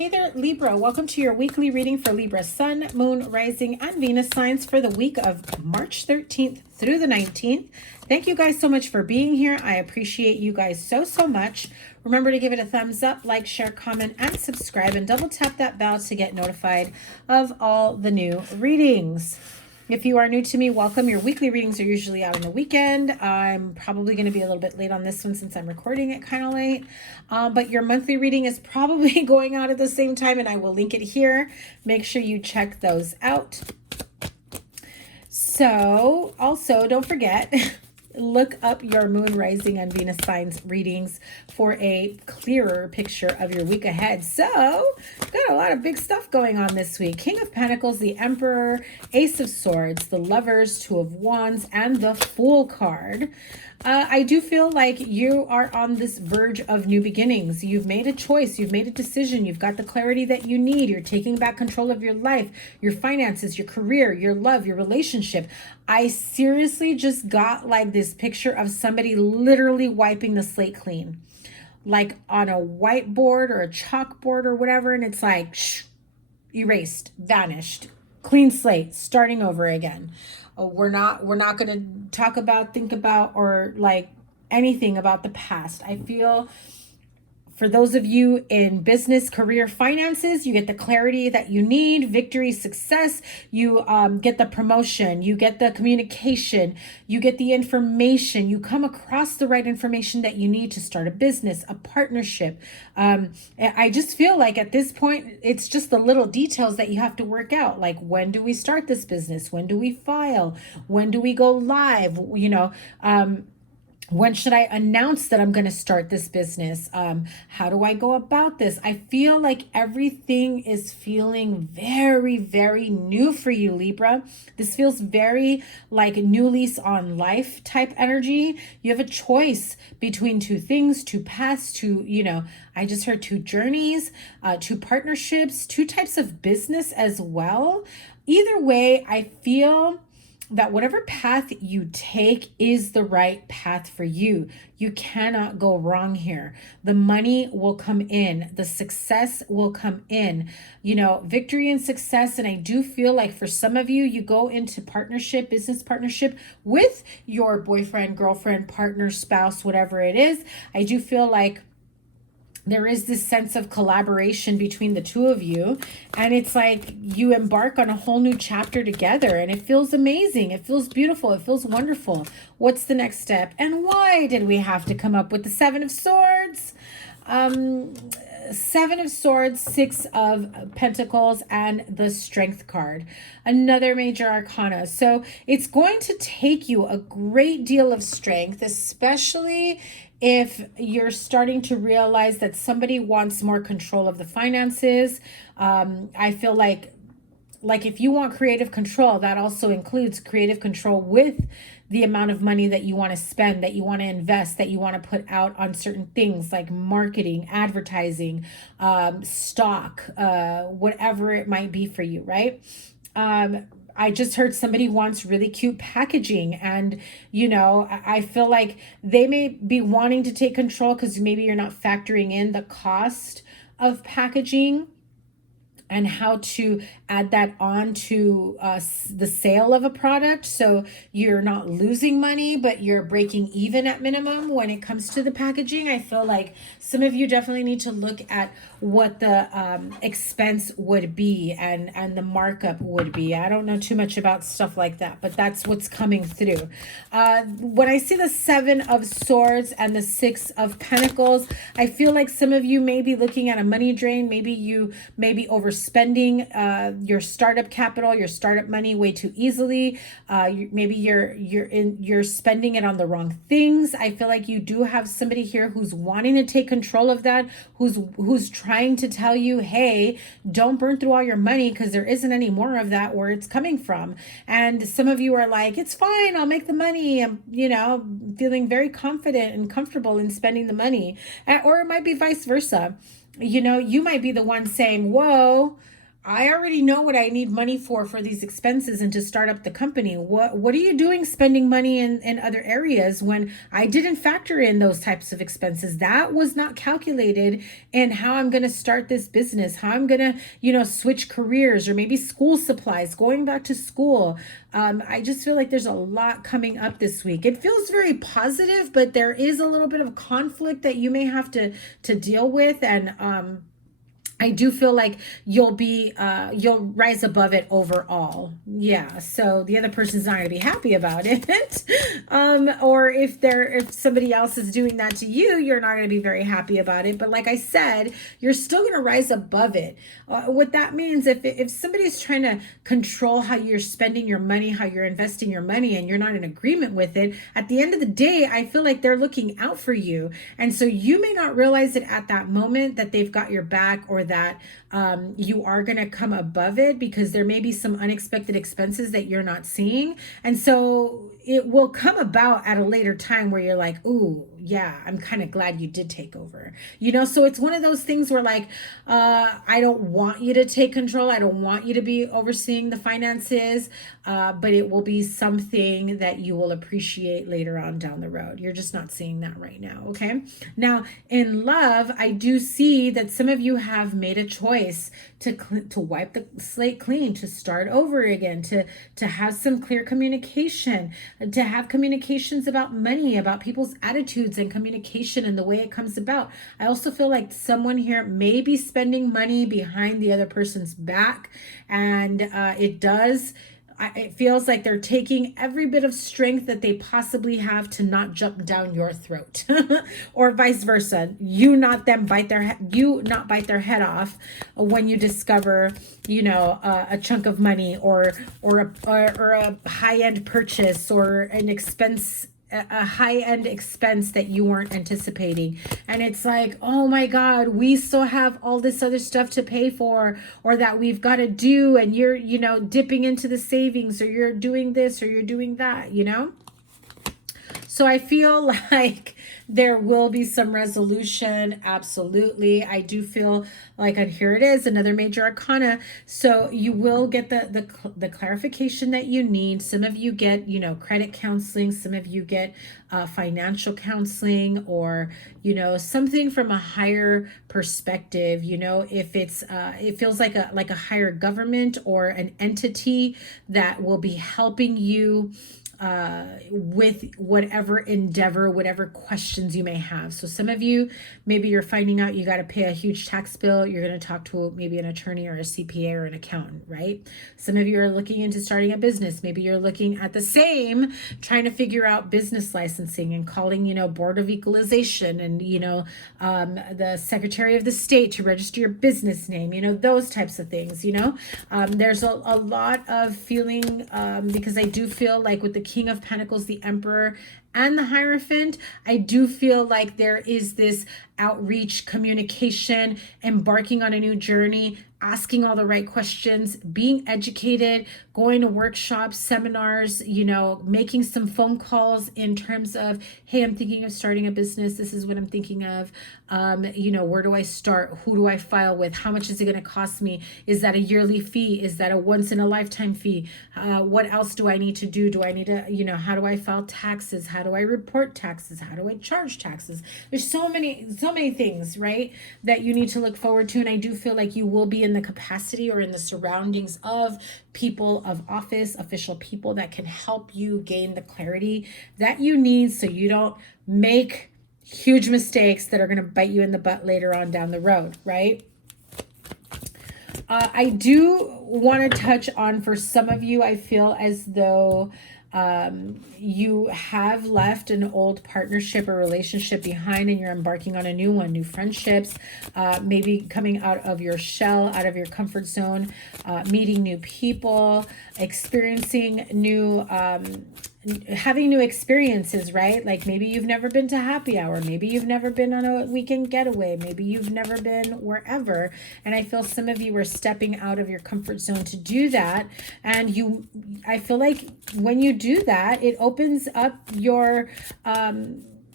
Hey there, Libra. Welcome to your weekly reading for Libra Sun, Moon, Rising, and Venus signs for the week of March 13th through the 19th. Thank you guys so much for being here. I appreciate you guys so much. Remember to give it a thumbs up, like, share, comment, and subscribe, and double tap that bell to get notified of all the new readings. If you are new to me, welcome. Your weekly readings are usually out on the weekend. I'm probably going to be a little bit late on this one since I'm recording it kind of late. But your monthly reading is probably going out at the same time, and I will link it here. Make sure you check those out. So, also, don't forget, look up your Moon, Rising, and Venus signs readings for a clearer picture of your week ahead. So, got a lot of big stuff going on this week. King of Pentacles, the Emperor, Ace of Swords, the Lovers, Two of Wands, and the Fool card. I do feel like you are on this verge of new beginnings. You've made a choice. You've made a decision. You've got the clarity that you need. You're taking back control of your life, your finances, your career, your love, your relationship. I seriously just got like this picture of somebody literally wiping the slate clean, like on a whiteboard or a chalkboard or whatever. And it's like, shh, erased, vanished, clean slate, starting over again. We're not going to talk about, think about, or like anything about the past. I feel for those of you in business, career, finances, you get the clarity that you need, victory, success. You get the promotion, you get the communication, you get the information, you come across the right information that you need to start a business, a partnership. I just feel like at this point, it's just the little details that you have to work out. Like, when do we start this business? When do we file? When do we go live? You know, when should I announce that I'm going to start this business? How do I go about this? I feel like everything is feeling very new for you, Libra. This feels very like new lease on life type energy. You have a choice between two things, two paths, two, you know, I just heard two journeys, two partnerships, two types of business as well. Either way, I feel that whatever path you take is the right path for you. You cannot go wrong here. The money will come in. The success will come in. You know, victory and success. And I do feel like for some of you, you go into partnership, business partnership with your boyfriend, girlfriend, partner, spouse, whatever it is. I do feel like there is this sense of collaboration between the two of you, and it's like you embark on a whole new chapter together, and it feels amazing. It feels beautiful. It feels wonderful. What's the next step? And why did we have to come up with the Seven of Swords? Seven of Swords, Six of Pentacles, and the Strength card. Another major arcana. So it's going to take you a great deal of strength, especially if you're starting to realize that somebody wants more control of the finances. I feel like if you want creative control, that also includes creative control with the amount of money that you want to spend, that you want to invest, that you want to put out on certain things like marketing, advertising, stock, whatever it might be for you, right? I just heard somebody wants really cute packaging, and, you know, I feel like they may be wanting to take control because maybe you're not factoring in the cost of packaging and how to add that on to the sale of a product. So you're not losing money, but you're breaking even at minimum when it comes to the packaging. I feel like some of you definitely need to look at what the expense would be and the markup would be. I don't know too much about stuff like that, but that's what's coming through. When I see the Seven of Swords and the Six of Pentacles, I feel like some of you may be looking at a money drain. Maybe you may be overspending your startup capital, your startup money way too easily. Maybe you're spending it on the wrong things. I feel like you do have somebody here who's wanting to take control of that, who's trying to tell you, hey, don't burn through all your money because there isn't any more of that where it's coming from. And some of you are like, it's fine, I'll make the money. I'm, you know, feeling very confident and comfortable in spending the money. Or it might be vice versa. You know, you might be the one saying, whoa, I already know what I need money for these expenses and to start up the company. What are you doing spending money in other areas when I didn't factor in those types of expenses? That was not calculated in how I'm going to start this business, how I'm going to, switch careers, or maybe school supplies, going back to school. I just feel like there's a lot coming up this week. It feels very positive, but there is a little bit of conflict that you may have to deal with. And I do feel like you'll rise above it overall. Yeah. So the other person's not going to be happy about it. Or if somebody else is doing that to you, you're not going to be very happy about it. But like I said, you're still going to rise above it. What that means, if somebody's trying to control how you're spending your money, how you're investing your money, and you're not in agreement with it, at the end of the day, I feel like they're looking out for you. And so you may not realize it at that moment that they've got your back, or that you are going to come above it, because there may be some unexpected expenses that you're not seeing. And so it will come about at a later time where you're like, ooh, yeah, I'm kind of glad you did take over. So it's one of those things where, like, I don't want you to take control. I don't want you to be overseeing the finances, but it will be something that you will appreciate later on down the road. You're just not seeing that right now. Okay. Now, in love, I do see that some of you have made a choice to wipe the slate clean, to start over again, to have some clear communication, to have communications about money, about people's attitudes and communication and the way it comes about. I also feel like someone here may be spending money behind the other person's back, and it feels like they're taking every bit of strength that they possibly have to not jump down your throat, or vice versa. You not bite their head off when you discover, a chunk of money, or a high-end purchase, or an expense, a high-end expense that you weren't anticipating. And it's like, oh my God, we still have all this other stuff to pay for, or that we've got to do. And you're, dipping into the savings, or you're doing this, or you're doing that, So I feel like there will be some resolution. Absolutely. I do feel like, and here it is, another major arcana. So you will get the clarification that you need. Some of you get, credit counseling. Some of you get financial counseling, or, something from a higher perspective. If it's, it feels like a higher government or an entity that will be helping you with whatever endeavor, whatever questions you may have. So some of you, maybe you're finding out you got to pay a huge tax bill. You're going to talk to maybe an attorney or a CPA or an accountant, right? Some of you are looking into starting a business. Maybe you're looking at the same, trying to figure out business licensing and calling, Board of Equalization and, the Secretary of the State to register your business name, those types of things, there's a lot of feeling, because I do feel like with the King of Pentacles, the Emperor, and the Hierophant, I do feel like there is this outreach, communication, embarking on a new journey, asking all the right questions, being educated, going to workshops, seminars, making some phone calls in terms of, hey, I'm thinking of starting a business. This is what I'm thinking of. Where do I start? Who do I file with? How much is it going to cost me? Is that a yearly fee? Is that a once in a lifetime fee? What else do I need to do? Do I need to, how do I file taxes? How do I report taxes? How do I charge taxes? There's so many things, right, that you need to look forward to. And I do feel like you will be in the capacity or in the surroundings of people of office, official people that can help you gain the clarity that you need, so you don't make huge mistakes that are going to bite you in the butt later on down the road, right? I do want to touch on, for some of you, I feel as though you have left an old partnership or relationship behind, and you're embarking on a new one, new friendships, maybe coming out of your shell, out of your comfort zone, meeting new people, experiencing new, having new experiences, right? Like maybe you've never been to happy hour. Maybe you've never been on a weekend getaway. Maybe you've never been wherever. And I feel some of you are stepping out of your comfort zone to do that. And I feel like when you do that, it opens up your,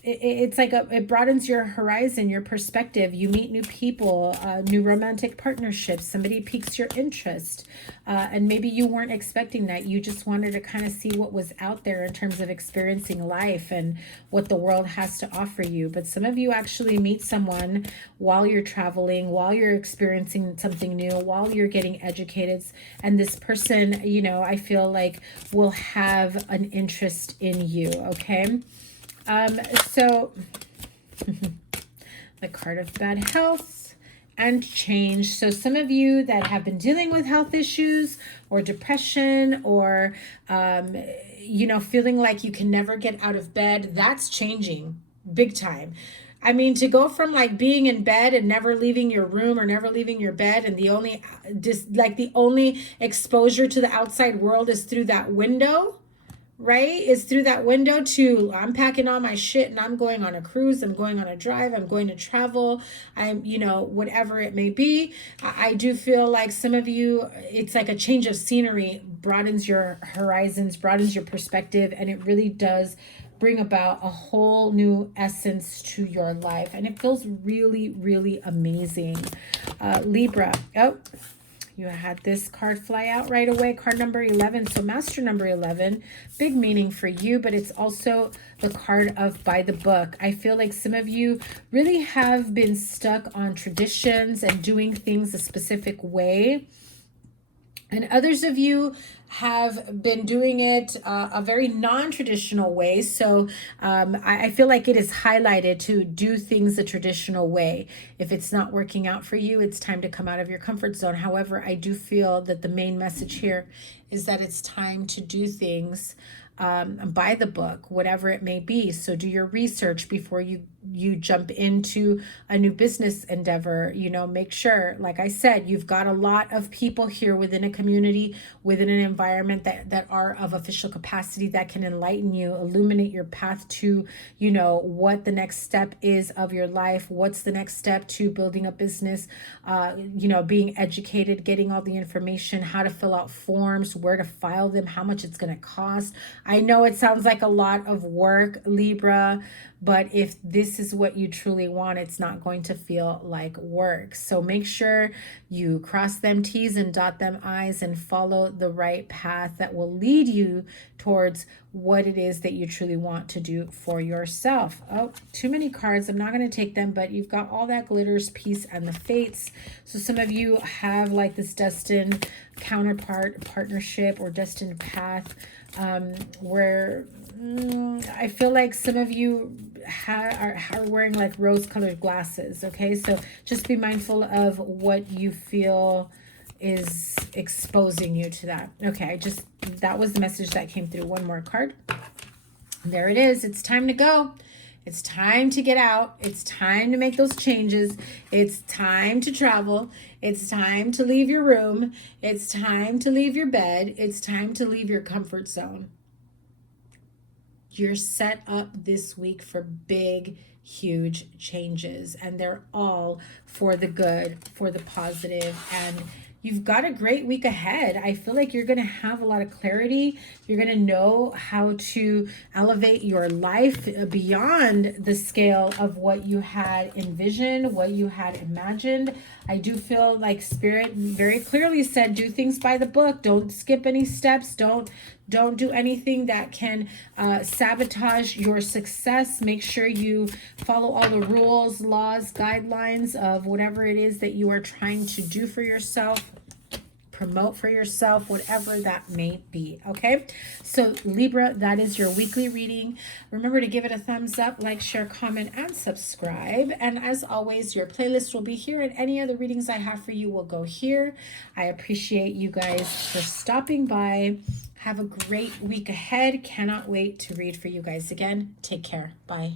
it's like it broadens your horizon, your perspective. You meet new people, new romantic partnerships. Somebody piques your interest, and maybe you weren't expecting that. You just wanted to kind of see what was out there in terms of experiencing life and what the world has to offer you. But some of you actually meet someone while you're traveling, while you're experiencing something new, while you're getting educated, and this person, you know, I feel like will have an interest in you. Okay. So the card of bad health and change. So some of you that have been dealing with health issues or depression or, you know, feeling like you can never get out of bed, that's changing big time. I mean, to go from like being in bed and never leaving your room or never leaving your bed, and the only the only exposure to the outside world is through that window, right? Is through that window to I'm packing all my shit and I'm going on a cruise, I'm going on a drive, I'm going to travel, I'm, you know, whatever it may be. I do feel like some of you, it's like a change of scenery broadens your horizons, broadens your perspective, and it really does bring about a whole new essence to your life. And it feels really, really amazing. Libra. Oh, you had this card fly out right away. Card number 11. So master number 11, big meaning for you, but it's also the card of by the book. I feel like some of you really have been stuck on traditions and doing things a specific way. And others of you have been doing it a very non-traditional way. So I feel like it is highlighted to do things a traditional way. If it's not working out for you, it's time to come out of your comfort zone. However, I do feel that the main message here is that it's time to do things by the book, whatever it may be. So do your research before you jump into a new business endeavor. You know, make sure, like I said, you've got a lot of people here within a community, within an environment that are of official capacity that can enlighten you, illuminate your path to, you know, what the next step is of your life, what's the next step to building a business, you know, being educated, getting all the information, how to fill out forms, where to file them, how much it's going to cost. I know it sounds like a lot of work, Libra, but if this is what you truly want, it's not going to feel like work. So make sure you cross them T's and dot them I's and follow the right path that will lead you towards what it is that you truly want to do for yourself. Oh, too many cards. I'm not going to take them, but you've got all that glitters, peace, and the fates. So some of you have like this destined counterpart partnership or destined path where I feel like some of you are wearing like rose-colored glasses, okay? So just be mindful of what you feel is exposing you to that. Okay, that was the message that came through. One more card. There it is. It's time to go. It's time to get out. It's time to make those changes. It's time to travel. It's time to leave your room. It's time to leave your bed. It's time to leave your comfort zone. You're set up this week for big, huge changes, and they're all for the good, for the positive, and you've got a great week ahead. I feel like you're going to have a lot of clarity. You're going to know how to elevate your life beyond the scale of what you had envisioned, what you had imagined. I do feel like Spirit very clearly said, do things by the book. Don't skip any steps. Don't do anything that can sabotage your success. Make sure you follow all the rules, laws, guidelines of whatever it is that you are trying to do for yourself, promote for yourself, whatever that may be. Okay, so Libra, that is your weekly reading. Remember to give it a thumbs up, like, share, comment, and subscribe. And as always, your playlist will be here, and any other readings I have for you will go here. I appreciate you guys for stopping by. Have a great week ahead. Cannot wait to read for you guys again. Take care. Bye.